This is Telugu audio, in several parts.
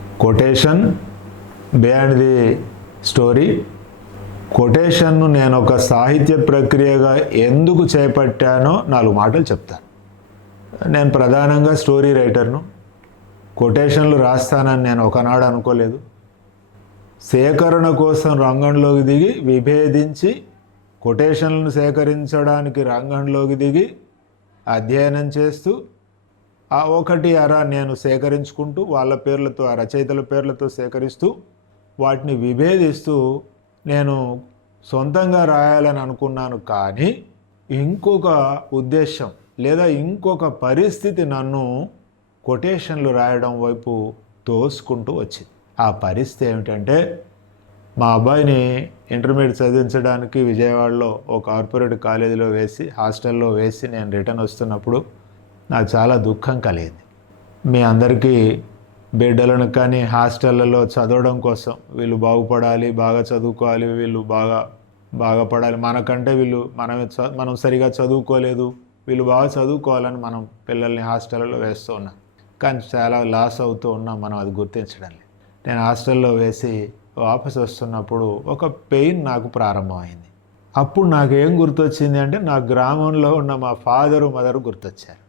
కొటేషన్ బియాండ్ ది స్టోరీ కొటేషన్ను నేను ఒక సాహిత్య ప్రక్రియగా ఎందుకు చేపట్టానో నాలుగు మాటలు చెప్తాను నేను ప్రధానంగా స్టోరీ రైటర్ను కొటేషన్లు రాస్తానని నేను ఒకనాడు అనుకోలేదు. సేకరణ కోసం రంగంలోకి దిగి విభేదించి కొటేషన్లను సేకరించడానికి రంగంలోకి దిగి అధ్యయనం చేస్తూ ఆ ఒకటి అర నేను సేకరించుకుంటూ వాళ్ళ పేర్లతో ఆ రచయితల పేర్లతో సేకరిస్తూ వాటిని విభేదిస్తూ నేను సొంతంగా రాయాలని అనుకున్నాను. కానీ ఇంకొక ఉద్దేశం లేదా ఇంకొక పరిస్థితి నన్ను కొటేషన్లు రాయడం వైపు తోసుకుంటూ వచ్చింది. ఆ పరిస్థితి ఏమిటంటే మా అబ్బాయిని ఇంటర్మీడియట్ చదివించడానికి విజయవాడలో ఒక కార్పొరేట్ కాలేజీలో వేసి హాస్టల్లో వేసి నేను రిటర్న్ వస్తున్నప్పుడు నాకు చాలా దుఃఖం కలిగింది. మీ అందరికీ బిడ్డలను కానీ హాస్టళ్ళలో చదవడం కోసం వీళ్ళు బాగుపడాలి బాగా చదువుకోవాలి వీళ్ళు బాగా బాగుపడాలి మనకంటే వీళ్ళు మనం చ- మనం సరిగా చదువుకోలేదు వీళ్ళు బాగా చదువుకోవాలని మనం పిల్లల్ని హాస్టల్లో వేస్తూ ఉన్నాం. కానీ చాలా లాస్ అవుతూ ఉన్నాం మనం అది గుర్తించడం లేదు. నేను హాస్టల్లో వేసి వాపస్ వస్తున్నప్పుడు ఒక పెయిన్ నాకు ప్రారంభమైంది. అప్పుడు నాకు ఏం గుర్తొచ్చింది అంటే నా గ్రామంలో ఉన్న మా ఫాదరు మదరు గుర్తొచ్చారు.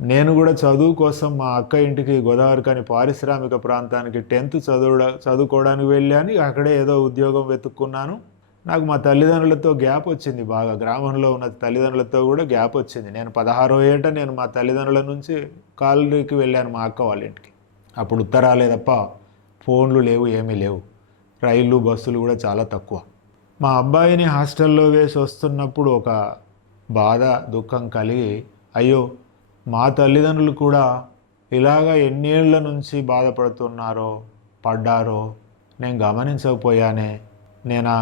నేను కూడా చదువు కోసం మా అక్క ఇంటికి గోదావరి కానీ పారిశ్రామిక ప్రాంతానికి టెన్త్ చదువు చదువుకోవడానికి వెళ్ళాను అక్కడే ఏదో ఉద్యోగం వెతుక్కున్నాను. నాకు మా తల్లిదండ్రులతో గ్యాప్ వచ్చింది బాగా. గ్రామంలో ఉన్న తల్లిదండ్రులతో కూడా గ్యాప్ వచ్చింది. నేను పదహారో ఏట నేను మా తల్లిదండ్రుల నుంచి కాలనీకి వెళ్ళాను మా అక్క వాళ్ళ ఇంటికి. అప్పుడు ఉత్తరాలే తప్ప ఫోన్లు లేవు ఏమీ లేవు. రైళ్ళు బస్సులు కూడా చాలా తక్కువ. మా అబ్బాయిని హాస్టల్లో వేసి వస్తున్నప్పుడు ఒక బాధ దుఃఖం కలిగి అయ్యో మా తల్లిదండ్రులు కూడా ఇలాగ ఎన్నేళ్ళ నుంచి బాధపడుతున్నారో పడ్డారో నేను గమనించకపోయానే. నేను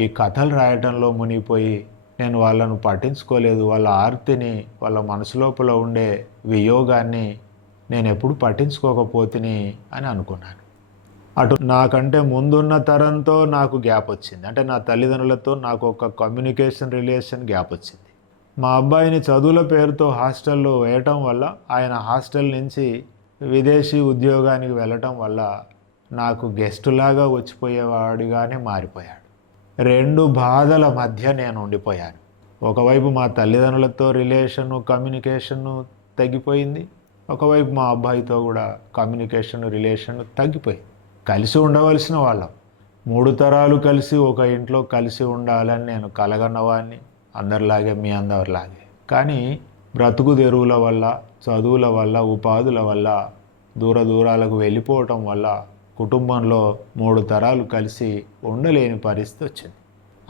ఈ కథలు రాయటంలో మునిగిపోయి నేను వాళ్ళను పట్టించుకోలేదు. వాళ్ళ ఆర్తిని వాళ్ళ మనసు లోపల ఉండే వియోగాన్ని నేను ఎప్పుడు పట్టించుకోకపోతిని అని అనుకున్నాను. అటు నాకంటే ముందున్న తరంతో నాకు గ్యాప్ వచ్చింది. అంటే నా తల్లిదండ్రులతో నాకు ఒక కమ్యూనికేషన్ రిలేషన్ గ్యాప్ వచ్చింది. మా అబ్బాయిని చదువుల పేరుతో హాస్టల్లో వేయటం వల్ల ఆయన హాస్టల్ నుంచి విదేశీ ఉద్యోగానికి వెళ్ళటం వల్ల నాకు గెస్టులాగా వచ్చిపోయేవాడిగానే మారిపోయాడు. రెండు బాధల మధ్య నేను ఉండిపోయాను. ఒకవైపు మా తల్లిదండ్రులతో రిలేషను కమ్యూనికేషను తగ్గిపోయింది. ఒకవైపు మా అబ్బాయితో కూడా కమ్యూనికేషన్ రిలేషన్ తగ్గిపోయింది. కలిసి ఉండవలసిన వాళ్ళం. మూడు తరాలు కలిసి ఒక ఇంట్లో కలిసి ఉండాలని నేను కలగన్నవాడిని అందరిలాగే మీ అందరిలాగే. కానీ బ్రతుకు తెరువుల వల్ల చదువుల వల్ల ఉపాధుల వల్ల దూర దూరాలకు వెళ్ళిపోవటం వల్ల కుటుంబంలో మూడు తరాలు కలిసి ఉండలేని పరిస్థితి వచ్చింది.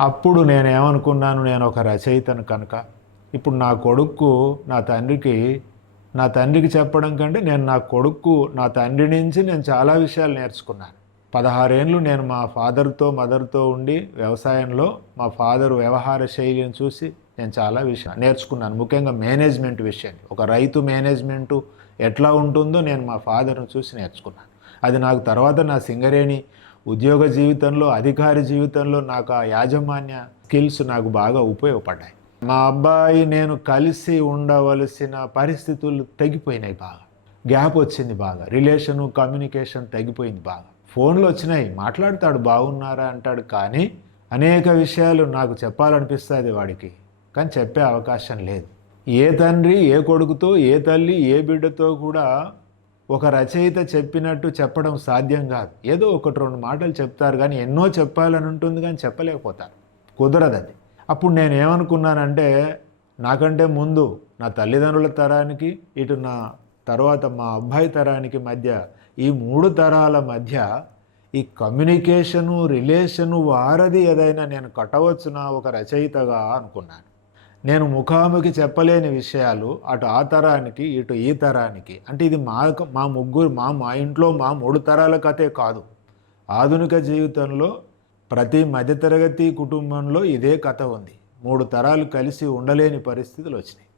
అప్పుడు నేనేమనుకున్నాను నేను ఒక రచయితను కనుక. ఇప్పుడు నా కొడుకు నా తండ్రికి నా తండ్రికి చెప్పడం కంటే నేను నా కొడుకు నా తండ్రి నుంచి నేను చాలా విషయాలు నేర్చుకున్నాను. పదహారేళ్ళు నేను మా ఫాదర్తో మదర్తో ఉండి వ్యవసాయంలో మా ఫాదర్ వ్యవహార శైలిని చూసి నేను చాలా విషయాలు నేర్చుకున్నాను. ముఖ్యంగా మేనేజ్మెంట్ విషయాన్ని ఒక రైతు మేనేజ్మెంటు ఎట్లా ఉంటుందో నేను మా ఫాదర్ను చూసి నేర్చుకున్నాను. అది నాకు తర్వాత నా సింగరేణి ఉద్యోగ జీవితంలో అధికారి జీవితంలో నాకు ఆ యాజమాన్య స్కిల్స్ నాకు బాగా ఉపయోగపడ్డాయి. మా అబ్బాయి నేను కలిసి ఉండవలసిన పరిస్థితులు తగ్గిపోయినాయి బాగా. గ్యాప్ వచ్చింది బాగా. రిలేషను కమ్యూనికేషన్ తగ్గిపోయింది బాగా. ఫోన్లు వచ్చినాయి మాట్లాడతాడు బాగున్నారా అంటాడు. కానీ అనేక విషయాలు నాకు చెప్పాలనిపిస్తుంది వాడికి. కానీ చెప్పే అవకాశం లేదు. ఏ తండ్రి ఏ కొడుకుతో ఏ తల్లి ఏ బిడ్డతో కూడా ఒక రచయిత చెప్పినట్టు చెప్పడం సాధ్యం కాదు. ఏదో ఒకటి రెండు మాటలు చెప్తారు కానీ ఎన్నో చెప్పాలని ఉంటుంది కానీ చెప్పలేకపోతారు. కుదరదు అది. అప్పుడు నేను ఏమనుకున్నానంటే నాకంటే ముందు నా తల్లిదండ్రుల తరానికి ఇటు నా తర్వాత మా అబ్బాయి తరానికి మధ్య ఈ మూడు తరాల మధ్య ఈ కమ్యూనికేషను రిలేషను వారది ఏదైనా నేను కట్టవచ్చున ఒక రచయితగా అనుకున్నాను. నేను ముఖాముఖి చెప్పలేని విషయాలు అటు ఆ తరానికి ఇటు ఈ తరానికి. అంటే ఇది మా మా ముగ్గురు మా మా ఇంట్లో మా మూడు తరాల కథే కాదు. ఆధునిక జీవితంలో ప్రతి మధ్యతరగతి కుటుంబంలో ఇదే కథ ఉంది. మూడు తరాలు కలిసి ఉండలేని పరిస్థితులు వచ్చినాయి.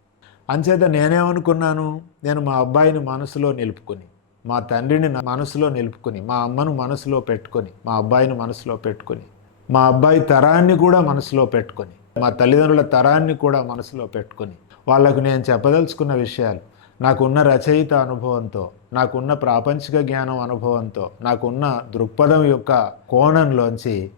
అంచేత నేనేమనుకున్నాను? నేను మా అబ్బాయిని మనసులో నిలుపుకొని. మా తండ్రిని మనసులో నిలుపుకొని మా అమ్మను మనసులో పెట్టుకొని మా అబ్బాయిని మనసులో పెట్టుకొని మా అబ్బాయి తరాన్ని కూడా మనసులో పెట్టుకొని మా తల్లిదండ్రుల తరాన్ని కూడా మనసులో పెట్టుకొని వాళ్ళకు నేను చెప్పదలుచుకున్న విషయాలు నాకున్న రచయిత అనుభవంతో నాకున్న ప్రాపంచిక జ్ఞానం అనుభవంతో నాకున్న దృక్పథం యొక్క కోణంలోంచి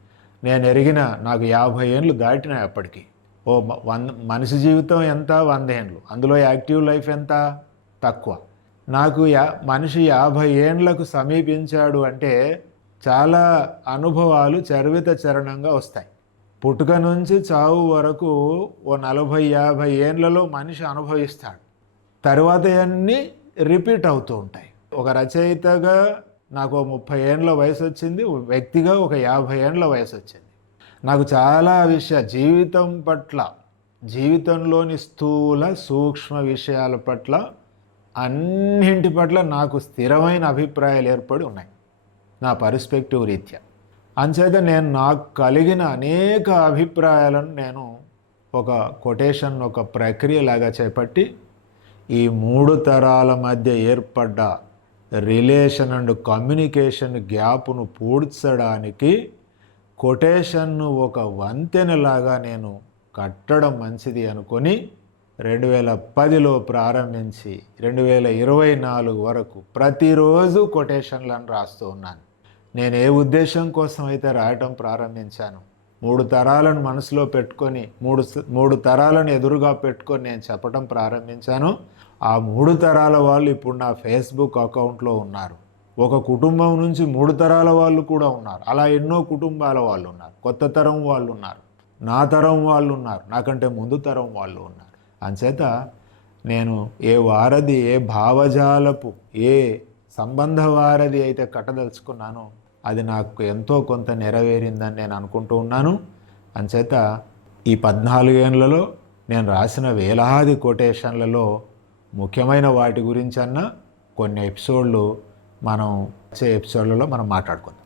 నేను ఎరిగిన నాకు యాభై ఏండ్లు దాటినాయి అప్పటికి. ఓ మ- వంద మనిషి జీవితం ఎంత? వంద ఏండ్లు. అందులో యాక్టివ్ లైఫ్ ఎంత? తక్కువ. నాకు యా మనిషి యాభై ఏండ్లకు సమీపించాడు అంటే చాలా అనుభవాలు చరివిత చరణంగా వస్తాయి. పుట్టుక నుంచి చావు వరకు ఓ నలభై యాభై ఏండ్లలో మనిషి అనుభవిస్తాడు. తర్వాత అన్నీ రిపీట్ అవుతూ ఉంటాయి. ఒక రచయితగా నాకు ఓ ముప్పై ఏండ్ల వయసు వచ్చింది వ్యక్తిగా ఒక యాభై ఏండ్ల వయసు వచ్చింది. నాకు చాలా విషయ జీవితం పట్ల జీవితంలోని స్థూల సూక్ష్మ విషయాల పట్ల అన్నింటి పట్ల నాకు స్థిరమైన అభిప్రాయాలు ఏర్పడి ఉన్నాయి నా పర్స్పెక్టివ్ రీత్యా. అంచేత నేను నాకు కలిగిన అనేక అభిప్రాయాలను నేను ఒక కొటేషన్ ఒక ప్రక్రియలాగా చేపట్టి ఈ మూడు తరాల మధ్య ఏర్పడ్డ రిలేషన్ అండ్ కమ్యూనికేషన్ గ్యాప్ను పూడ్చడానికి కొటేషన్ను ఒక వంతెనలాగా నేను కట్టడం మంచిది అనుకొని రెండు వేల పదిలో ప్రారంభించి రెండు వేల ఇరవై నాలుగు వరకు ప్రతిరోజు కొటేషన్లను రాస్తూ ఉన్నాను. నేను ఏ ఉద్దేశం కోసం అయితే రాయటం ప్రారంభించాను మూడు తరాలను మనసులో పెట్టుకొని మూడు మూడు తరాలను ఎదురుగా పెట్టుకొని నేను చెప్పడం ప్రారంభించాను. ఆ మూడు తరాల వాళ్ళు ఇప్పుడు నా ఫేస్బుక్ అకౌంట్లో ఉన్నారు. ఒక కుటుంబం నుంచి మూడు తరాల వాళ్ళు కూడా ఉన్నారు. అలా ఎన్నో కుటుంబాల వాళ్ళు ఉన్నారు. కొత్త తరం వాళ్ళు ఉన్నారు. నా తరం వాళ్ళు ఉన్నారు. నాకంటే ముందు తరం వాళ్ళు ఉన్నారు. అంచేత నేను ఏ వారధి ఏ భావజాలపు ఏ సంబంధ వారధి అయితే కట్టదలుచుకున్నానో అది నాకు ఎంతో కొంత నెరవేరిందని నేను అనుకుంటూ ఉన్నాను. అంచేత ఈ పద్నాలుగేళ్ళలో నేను రాసిన వేలాది కొటేషన్లలో ముఖ్యమైన వాటి గురించి అన్న కొన్ని ఎపిసోడ్లు మనం వచ్చే ఎపిసోడ్లలో మనం మాట్లాడుకుందాం.